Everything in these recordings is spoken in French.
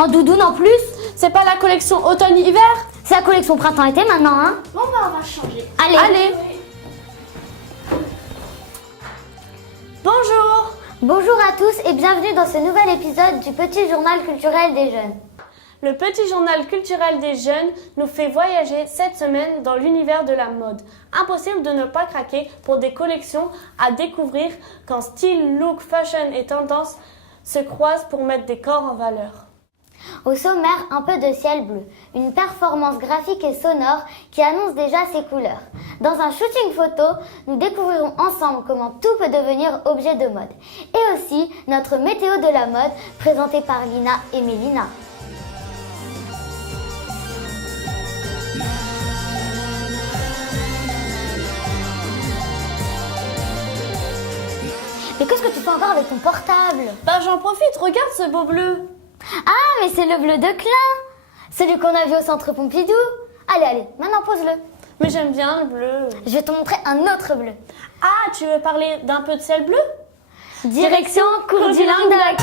En doudoune en plus. C'est pas la collection automne-hiver? C'est la collection printemps-été maintenant, hein. Bon, bah, on va changer. Allez. Bonjour. Bonjour à tous et bienvenue dans ce nouvel épisode du Petit Journal Culturel des Jeunes. Le Petit Journal Culturel des Jeunes nous fait voyager cette semaine dans l'univers de la mode. Impossible de ne pas craquer pour des collections à découvrir quand style, look, fashion et tendance se croisent pour mettre des corps en valeur. Au sommaire, un peu de ciel bleu, une performance graphique et sonore qui annonce déjà ses couleurs. Dans un shooting photo, nous découvrirons ensemble comment tout peut devenir objet de mode. Et aussi notre météo de la mode présentée par Lina et Mélina. Mais qu'est-ce que tu fais encore avec ton portable? Bah j'en profite, regarde ce beau bleu. Ah, mais c'est le bleu de Klein, celui qu'on a vu au centre Pompidou. Allez, maintenant pose-le. Mais j'aime bien le bleu. Je vais te montrer un autre bleu. Ah, tu veux parler d'un peu de ciel bleu? Direction Cour du Languedoc.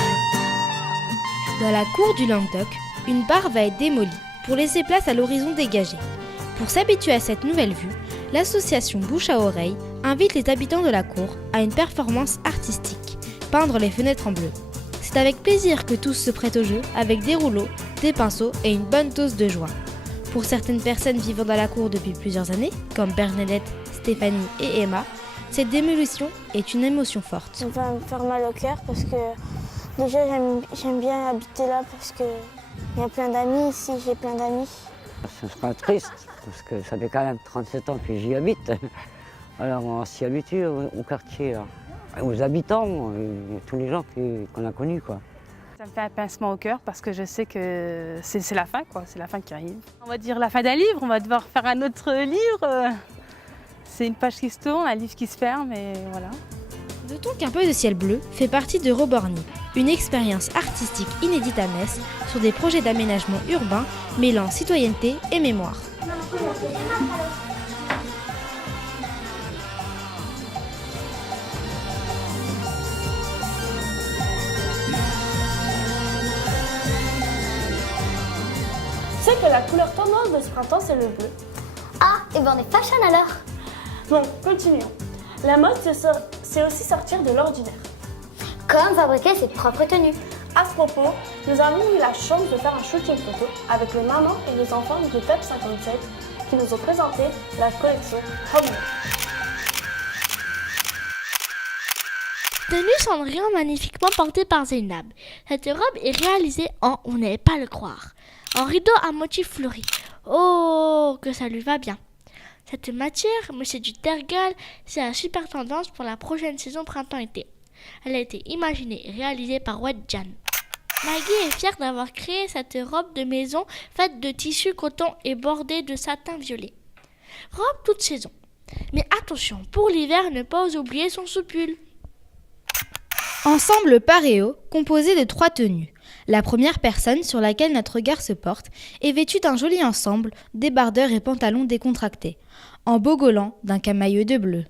Dans la cour du Languedoc, une barre va être démolie pour laisser place à l'horizon dégagé. Pour s'habituer à cette nouvelle vue, l'association Bouche à Oreille invite les habitants de la cour à une performance artistique, peindre les fenêtres en bleu. C'est avec plaisir que tous se prêtent au jeu avec des rouleaux, des pinceaux et une bonne dose de joie. Pour certaines personnes vivant dans la cour depuis plusieurs années, comme Bernadette, Stéphanie et Emma, cette démolition est une émotion forte. Ça va me faire mal au cœur parce que déjà j'aime bien habiter là parce qu'il y a plein d'amis ici, j'ai plein d'amis. Ça sera triste parce que ça fait quand même 37 ans que j'y habite. Alors on s'y habitue au quartier, là. Aux habitants, et tous les gens qu'on a connus, quoi. Ça me fait un pincement au cœur parce que je sais que c'est la fin, quoi. C'est la fin qui arrive. On va dire la fin d'un livre, on va devoir faire un autre livre. C'est une page qui se tourne, un livre qui se ferme et voilà. Notons qu'un peu de ciel bleu fait partie de Roborny, une expérience artistique inédite à Metz sur des projets d'aménagement urbain mêlant citoyenneté et mémoire. Tu sais que la couleur tendance de ce printemps, c'est le bleu. Ah, et ben on est fashion alors. Bon, continuons. La mode, c'est aussi sortir de l'ordinaire. Comme fabriquer ses propres tenues. À ce propos, nous avons eu la chance de faire un shooting photo avec les mamans et les enfants du PEP 57 qui nous ont présenté la collection Homemade. Tenue Cendrillon magnifiquement portée par Zainab. Cette robe est réalisée en, vous n'allez pas le croire, en rideau à motif fleuri. Oh, que ça lui va bien. Cette matière, mais c'est du tergal, c'est la super tendance pour la prochaine saison printemps-été. Elle a été imaginée et réalisée par Wadjan. Maggie est fière d'avoir créé cette robe de maison faite de tissu coton et bordée de satin violet. Robe toute saison. Mais attention, pour l'hiver, ne pas oublier son soupule. Ensemble paréo, composé de 3 tenues. La première personne sur laquelle notre regard se porte est vêtue d'un joli ensemble, débardeur et pantalon décontractés, en bogolant d'un camailleux de bleu.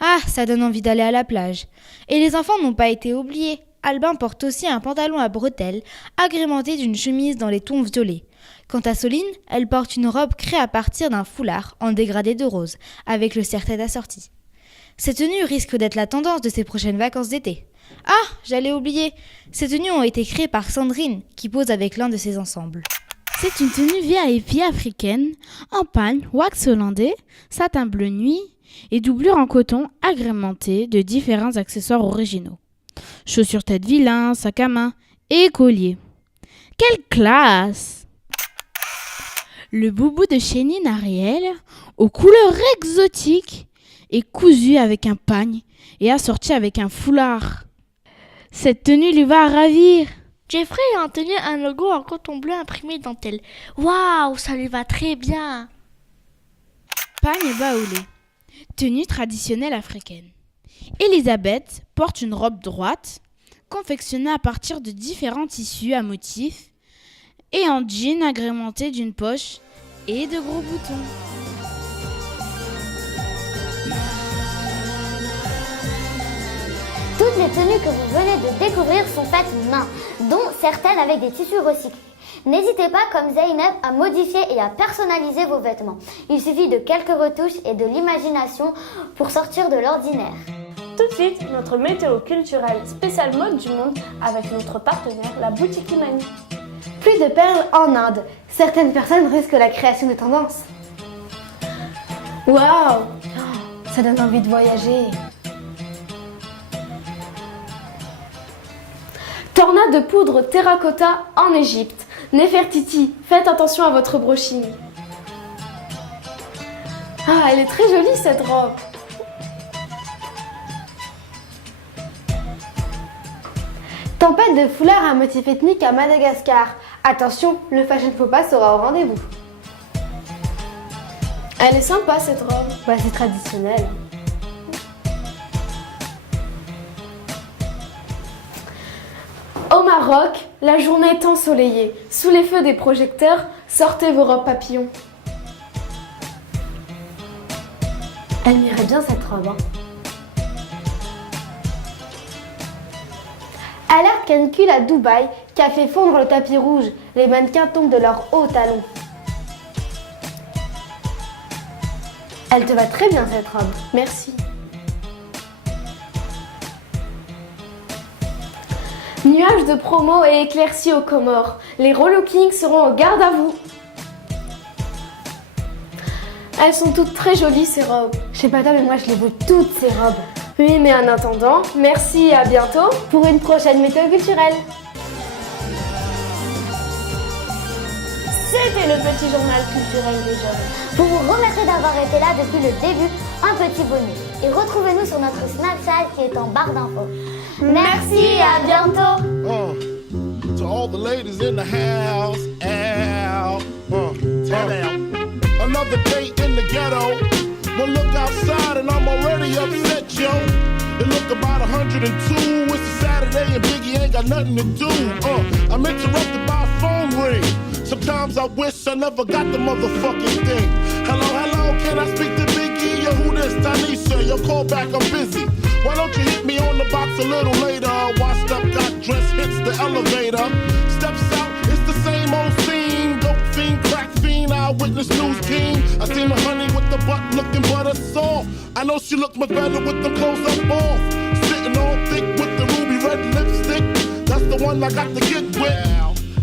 Ah, ça donne envie d'aller à la plage. Et les enfants n'ont pas été oubliés. Albin porte aussi un pantalon à bretelles, agrémenté d'une chemise dans les tons violets. Quant à Soline, elle porte une robe créée à partir d'un foulard en dégradé de rose, avec le serre-tête assorti. Ces tenues risquent d'être la tendance de ces prochaines vacances d'été. Ah, j'allais oublier, ces tenues ont été créées par Sandrine, qui pose avec l'un de ses ensembles. C'est une tenue VIP africaine, en pagne, wax hollandais, satin bleu nuit et doublure en coton agrémentée de différents accessoires originaux. Chaussures tête vilain, sac à main et collier. Quelle classe! Le boubou de Chénine Ariel, aux couleurs exotiques, est cousu avec un pagne et assorti avec un foulard. Cette tenue lui va à ravir. Jeffrey a obtenu un logo en coton bleu imprimé dentelle. Waouh, ça lui va très bien. Pagne baoulé, tenue traditionnelle africaine. Elisabeth porte une robe droite, confectionnée à partir de différents tissus à motifs, et en jean agrémenté d'une poche et de gros boutons. Toutes les tenues que vous venez de découvrir sont faites main, dont certaines avec des tissus recyclés. N'hésitez pas, comme Zeynep, à modifier et à personnaliser vos vêtements. Il suffit de quelques retouches et de l'imagination pour sortir de l'ordinaire. Tout de suite, notre météo culturelle spéciale mode du monde avec notre partenaire, la boutique Imani. Plus de perles en Inde. Certaines personnes risquent la création de tendances. Waouh! Ça donne envie de voyager. Tornade de poudre terracotta en Égypte. Nefertiti, faites attention à votre brushing. Ah, elle est très jolie cette robe. Tempête de foulard à motif ethnique à Madagascar. Attention, le fashion faux pas sera au rendez-vous. Elle est sympa cette robe. Ouais, c'est traditionnel. Au Maroc, la journée est ensoleillée. Sous les feux des projecteurs, sortez vos robes papillons. Elle m'irait bien cette robe. Hein. Alerte canicule à Dubaï qui a fait fondre le tapis rouge. Les mannequins tombent de leurs hauts talons. Elle te va très bien cette robe. Merci. Nuages de promo et éclaircies aux Comores. Les relookings seront au garde à vous. Elles sont toutes très jolies ces robes. Je sais pas toi mais moi je les veux toutes ces robes. Oui mais en attendant, merci et à bientôt pour une prochaine météo culturelle. C'était le petit journal culturel des jeunes. Pour vous remercier d'avoir été là depuis le début, un petit bonus. Et retrouvez-nous sur notre Snapchat qui est en barre d'infos. Merci et à bientôt. To all the ladies in the house, another day in the ghetto. One look outside and I'm already upset, yo. It look about 102. It's a Saturday and Biggie ain't got nothing to do. I'm interrupted by a phone ring. Sometimes I wish I never got the motherfucking thing. Hello, can I speak to Biggie? Yo, who this? Tanisha, yo, call back, I'm busy. Why don't you hit me on the box a little later? Washed up, got dressed, hits the elevator. Steps out, it's the same old scene. Dope fiend, crack fiend, eyewitness news team. I seen the honey with the butt looking butter soft. I know she looked much better with them clothes up off. Sitting all thick with the ruby red lipstick. That's the one I got to get with.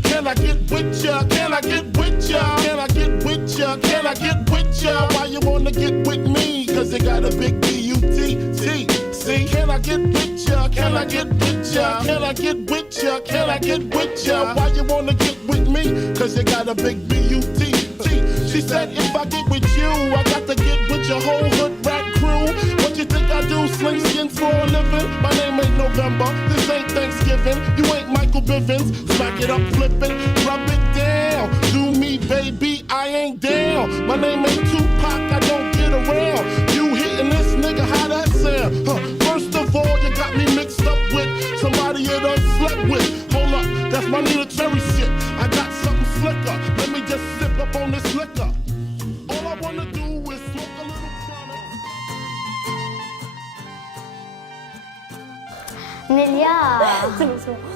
Can I get with ya? Can I get with ya? Can I get with ya? Can I get with ya? Why you wanna get with me? Cause you got a big B-U-T-T. See, can I get with ya? Can I get with ya? Can I get with ya? Can I get with ya? Why you wanna get with me? Cause you got a big B-U-T-T. She said if I get with you, I got to get with your whole hood rat crew. What you think I do? Sling skins for a living? My name ain't November, this ain't Thanksgiving. You ain't Michael Bivins. Smack it up, flip it, rub it down. Do me, baby, I ain't down. My name ain't Tupac, I don't get around. You hitting this nigga, how that sound? First of all, you got me mixed up with somebody you done slept with. Hold up, that's my Nina Cherry shit. I got something slicker. Let me just sip up on this liquor. All I wanna do is smoke a little chronic. Nélia. C'est bon, c'est bon.